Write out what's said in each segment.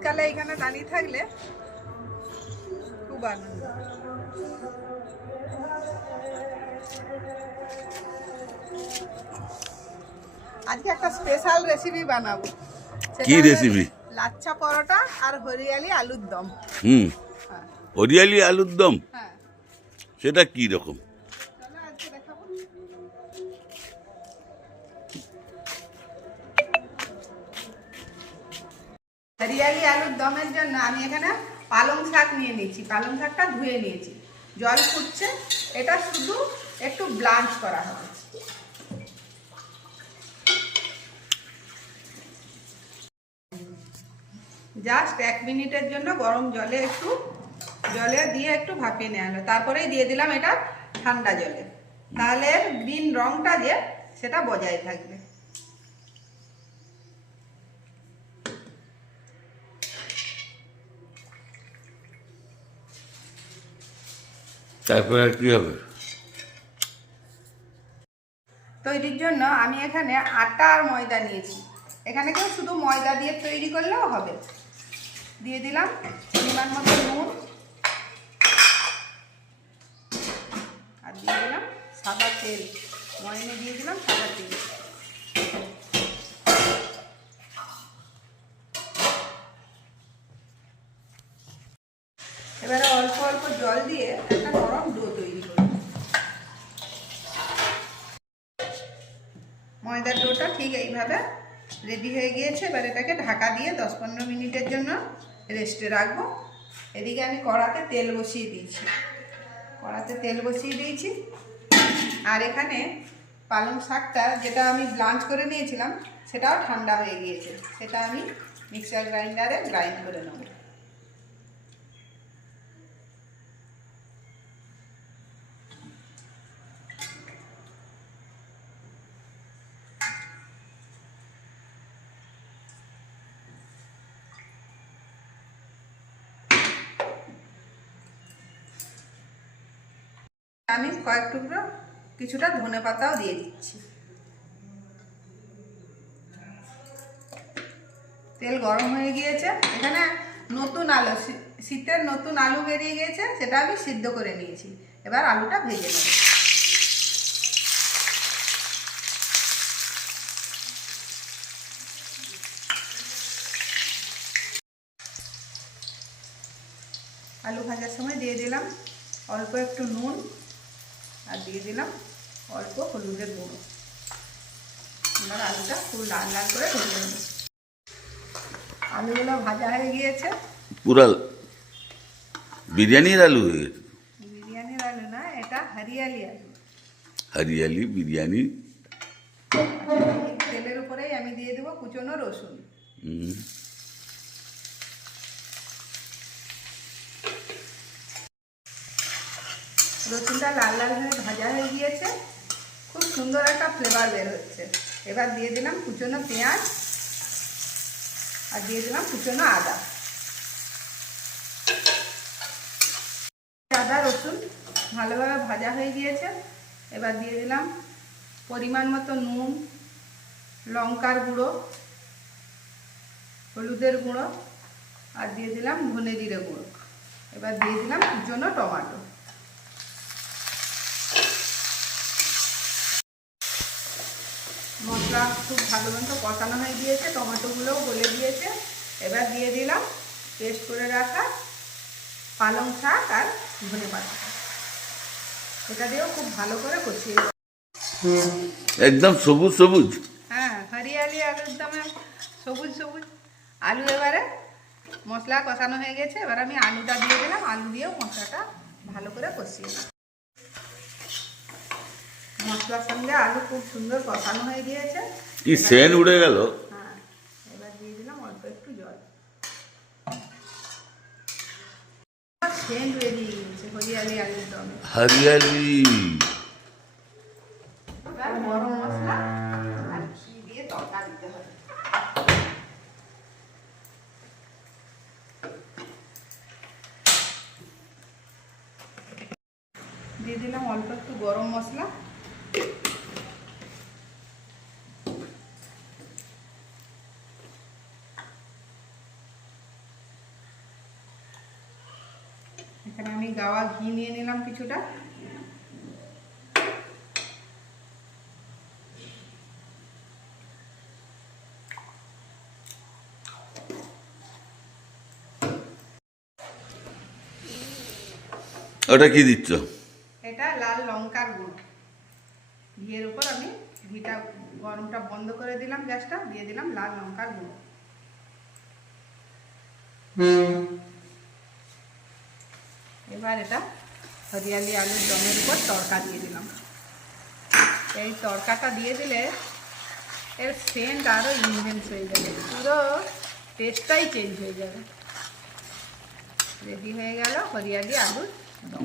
শীতকালে এখানে দাঁড়িয়ে থাকলে খুব আনন্দ। আজকে একটা স্পেশাল রেসিপি বানাবো। কি রেসিপি? লাচ্ছা পরোটা আর হরিয়ালি আলুর দম। হরিয়ালি আলুর দম? হ্যাঁ। সেটা কি রকম? আজকে দেখাবো। হরিয়ালি আলুর দমের জন্য আমি এখানে পালং শাক নিয়ে নিয়েছি। পালং শাকটা ধুয়ে নিয়েছি, জল ফুটছে। এটা শুধু একটু ব্লাঞ্চ করা হবে। জাস্ট 1 মিনিটের জন্য গরম জলে দিয়ে একটু ভাপিয়ে নেওয়া হলো। তারপরেই দিয়ে দিলাম এটা ঠান্ডা জলে, তাহলে বিন রংটা যে সেটা বজায় থাকবে। তারপরে আর কি হবে? তৈরির জন্য আমি এখানে আটা আর ময়দা নিয়েছি। এখানে কেউ শুধু ময়দা দিয়ে তৈরি করলেও হবে। দিয়ে দিলাম পরিমাণ মতো নুন, আর দিয়ে দিলাম সাদা তেল। ময়নে দিয়ে দিলাম সাদা তেল। এবারে অল্প অল্প জল দিয়ে একটা নরম ডো তৈরি করব। ময়দার ডোটা ঠিক এইভাবে রেডি হয়ে গিয়েছে। এবার এটাকে ঢাকা দিয়ে 10-15 মিনিটের জন্য রেস্টে রাখবো। এদিকে আমি কড়াতে তেল বসিয়ে দিয়েছি। আর এখানে পালং শাকটা যেটা আমি ব্লাঞ্চ করে নিয়েছিলাম সেটাও ঠান্ডা হয়ে গিয়েছে। সেটা আমি মিক্সার গ্রাইন্ডারে গ্রাইন্ড করে নেব। আমি কয়েক টুকরো কিছুটা ধনেপাতাও দিয়ে দিচ্ছি। তেল গরম হয়ে গিয়েছে। এখানে নতুন আলু, শীতের নতুন আলু বেরিয়ে গিয়েছে, সেটা আমি সিদ্ধ করে নিয়েছি। এবার আলুটা ভেজে নেব। আলু ভাজার সময় দিয়ে দিলাম অল্প একটু নুন, আর দিয়ে দিলাম অল্প হলুদের গুঁড়ো। এবার আলুটা খুব লাল লাল করে ভেজে নেব। আলুগুলো ভাজা হয়ে গিয়েছে। পুরা বিরিয়ানির আলু হয়ে গেছে? বিরিয়ানির আলু না, এটা হরিয়ালি আলু। হরিয়ালি বিরিয়ানি। তেলের উপরেই আমি দিয়ে দেবো কুচনো রসুন। রসুনটা লাল লাল হয়ে ভাজা হয়ে গিয়েছে। খুব সুন্দর একটা ফ্লেভার বের হচ্ছে। এবার দিয়ে দিলাম কুচনো পেঁয়াজ, আর দিয়ে দিলাম কুচনো আদা। আদা রসুন ভালোভাবে ভাজা হয়ে গিয়েছে। এবার দিয়ে দিলাম পরিমাণ মতো নুন, লঙ্কার গুঁড়ো, হলুদের গুঁড়ো, আর দিয়ে দিলাম ধনে জিরে গুঁড়ো। এবার দিয়ে দিলাম কুচনো টমেটো। মশলা খুব ভালো মতো কষানো হয়ে গিয়েছে, টমেটোগুলোও গলে গিয়েছে। এবার দিয়ে দিলাম পেস্ট করে রাখা পালং শাক আর ধনেপাতা। এটা দিয়েও খুব ভালো করে কষিয়ে দেব। একদম সবুজ সবুজ। হ্যাঁ, হরিয়ালি আলুর দমে সবুজ সবুজ আলু। এবারে মশলা কষানো হয়ে গেছে। এবার আমি আলুটা দিয়ে দিলাম। আলু দিয়েও মশলাটা ভালো করে কষিয়ে দেব। মশলার সঙ্গে আলু খুব সুন্দর কষানো হয়ে গিয়েছে। কি সেন্ট উড়ে গেল। হ্যাঁ, এবার দিয়ে দিলাম অল্প একটু জল। সেন্ট বেরিয়ে গিয়েছে হরিয়ালি আলুর দমে। হরিয়ালি। এবার গরম মশলা আর ঘি দিয়ে তড়কা দিতে হবে। দিয়ে দিলাম অল্প একটু গরম মশলা, এখানে আমি গাওয়া ঘি নিয়ে নিলাম কিছুটা। ওটা কি দিচ্ছ? এটা লাল লঙ্কার গুঁড়ো। ঘিয়ের উপর আমি ঘিটা গরমটা বন্ধ করে দিলাম, গ্যাসটা দিয়ে দিলাম লাল লঙ্কার গুঁড়ো। এবার এটা হরিয়ালি আলুর দমের উপর তড়কা দিয়ে দিলাম। এই তড়কাটা দিয়ে দিলে এর সেন্ট আরও ইনভেন্স হয়ে যাবে, পুরো টেস্টটাই চেঞ্জ হয়ে যাবে। রেডি হয়ে গেল হরিয়ালি আলুর দম।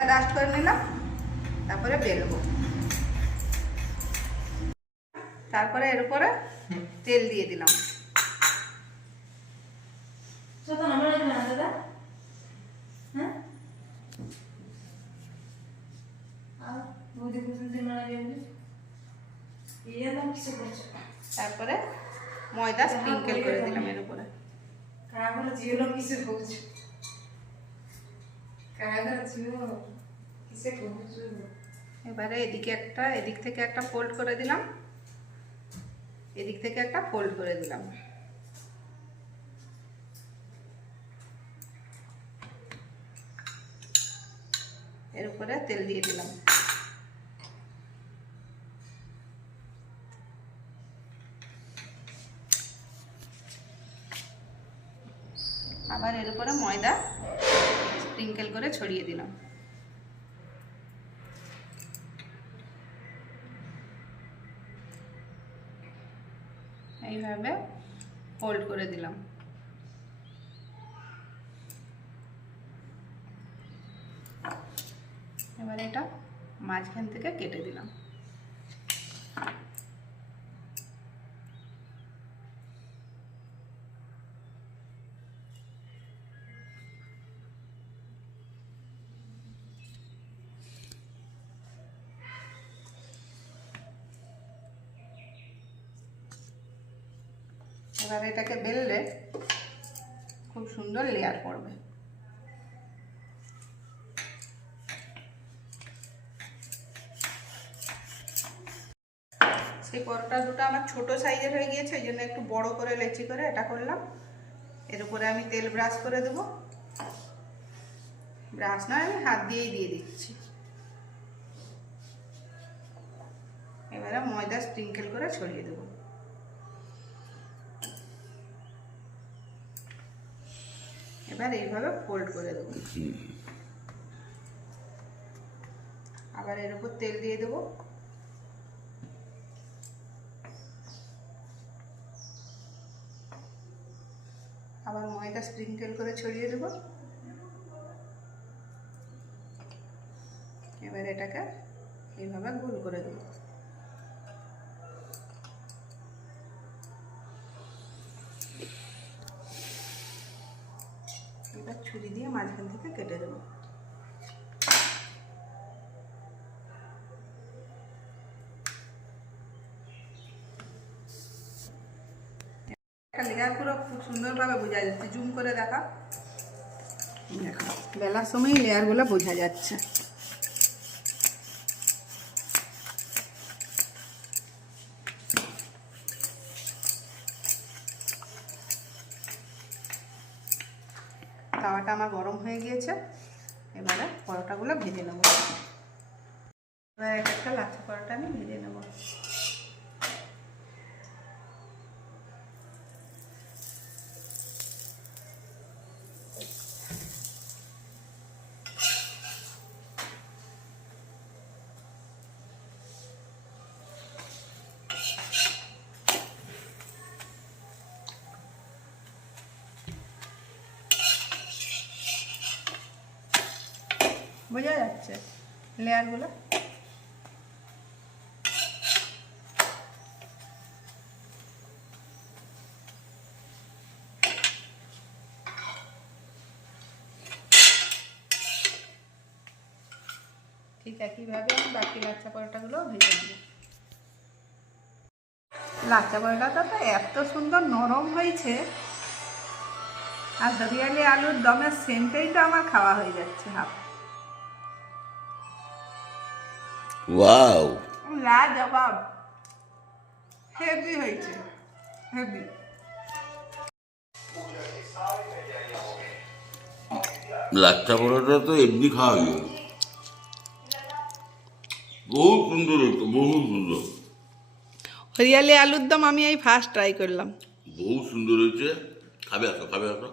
রাস্ট করে নিলাম, তারপরে বেলবো। তারপরে এর উপরে তেল দিয়ে দিলাম। তারপরে ময়দা স্প্রিঙ্কেল করে দিলাম এর উপরে। এবারে এদিকে একটা, এদিক থেকে একটা ফোল্ড করে দিলাম, এদিক থেকে একটা ফোল্ড করে দিলাম। এর উপরে তেল দিয়ে দিলাম। আবার এর উপরে ময়দা স্প্রিঙ্কেল করে ছড়িয়ে দিলাম। এইভাবে ফোল্ড করে দিলাম। এবার এটা মাঝখান থেকে কেটে দিলাম। এবার এটাকে বেললে খুব সুন্দর লেয়ার পড়বে। সেই পরোটা দুটো আমার ছোট সাইজের হয়ে গিয়েছে, এই জন্য একটু বড় করে লেচি করে এটা করলাম। এর উপরে আমি তেল ব্রাশ করে দেবো। ব্রাশ নয়, আমি হাত দিয়েই দিয়ে দিচ্ছি। এবারে ময়দা স্প্রিঙ্কেল করে ছড়িয়ে দেবো। এবার এইভাবে ফোল্ড করে দেবো। আবার এর উপর তেল দিয়ে দেবো। আবার ময়দা স্প্রিঙ্কেল করে ছড়িয়ে দেবো। এবার এটাকে এইভাবে গোল করে দেবো। এবার ছুরি দিয়ে মাঝখান থেকে কেটে দেবো। লেয়ার পুরো খুব সুন্দরভাবে বোঝা যাচ্ছে, জুম করে দেখা। দেখো বেলার সময় লেয়ারগুলো বোঝা যাচ্ছে। তাওয়াটা আমার গরম হয়ে গিয়েছে, এবারে পরোটাগুলো ভেজে নেব। এবার একটা লাচ্ছা পরোটা আমি ভেজে নেব। বোঝা যাচ্ছে লেয়ারগুলো। ঠিক একইভাবে আমি বাকি লাচ্চা পরোটাগুলো ভেজে নেব। লাচ্চা পরোটাটা তো এত সুন্দর নরম হয়েছে, আর হরিয়ালি আলুর দমের সেন্টেই তো আমার খাওয়া হয়ে যাচ্ছে হাফ। ওয়াও, লাজবাব, হেভি হয়েছে, হেভি। লাচ্চা পরোটা তো এমনি খাওয়া হয়ে গেল। বহু সুন্দর হতো, বহু সুন্দর, হরিয়ালি আলুর দম আমি এই ফার্স্ট ট্রাই করলাম। বহু সুন্দর হয়েছে। খাবে আসো, খাবে আসো।